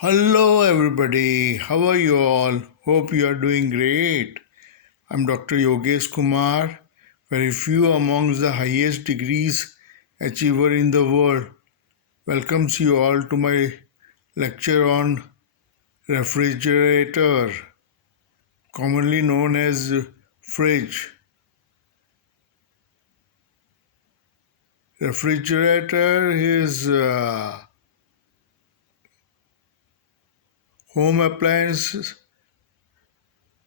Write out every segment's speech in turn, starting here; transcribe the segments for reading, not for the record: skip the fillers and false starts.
Hello, everybody. How are you all? Hope you are doing great. I'm Dr. Yogesh Kumar, very few amongst the highest degrees achiever in the world. Welcomes you all to my lecture on refrigerator, commonly known as fridge. Refrigerator is home appliance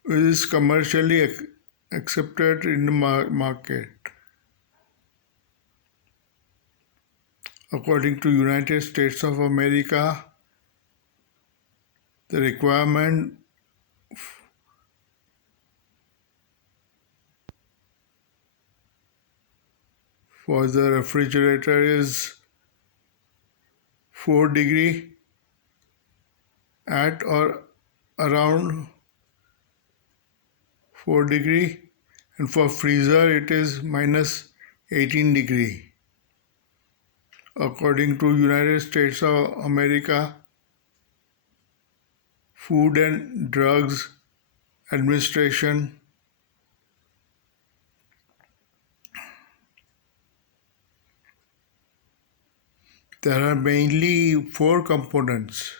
which is commercially accepted in the market. According to United States of America, the requirement for the refrigerator is 4 degree at or around 4 degree, and for freezer it is minus 18 degree. According to United States of America, Food and Drugs Administration, there are mainly 4 components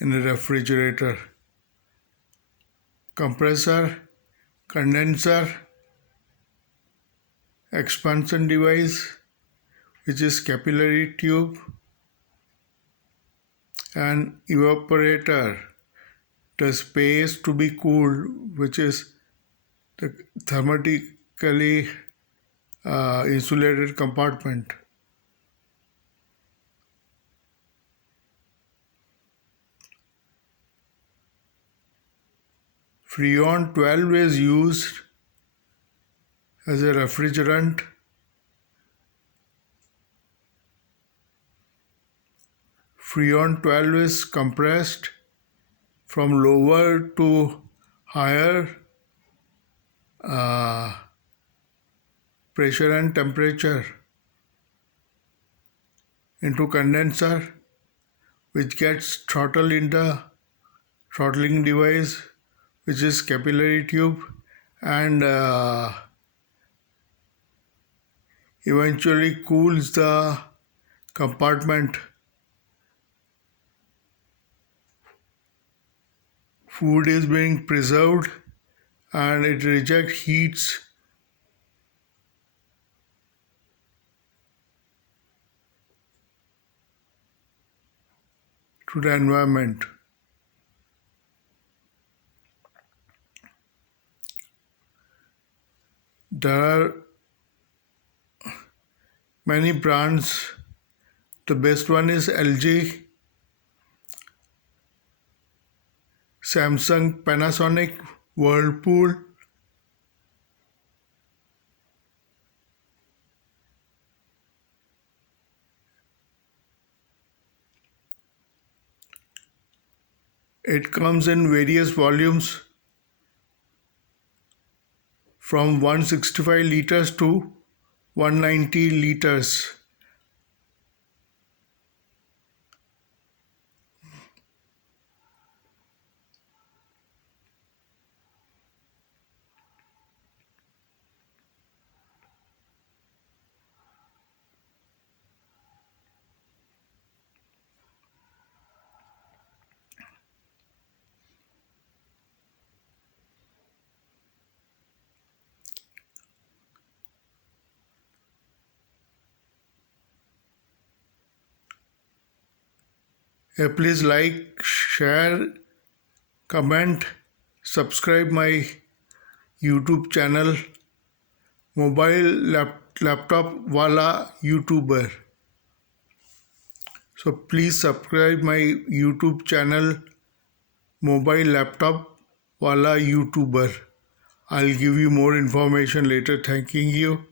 in a refrigerator: compressor, condenser, expansion device, which is capillary tube, and evaporator, the space to be cooled, which is the thermetically insulated compartment. Freon 12 is used as a refrigerant. Freon 12 is compressed from lower to higher pressure and temperature into condenser, which gets throttled in the throttling device, which is capillary tube, and eventually cools the compartment. Food is being preserved and it rejects heats to the environment. There are many brands. The best one is LG, Samsung, Panasonic, Whirlpool. It comes in various volumes from 165 liters to 190 liters. Please like, share, comment, subscribe my YouTube channel, Mobile Laptop Wala YouTuber. So please subscribe my YouTube channel, Mobile Laptop Wala YouTuber. I'll give you more information later. Thanking you.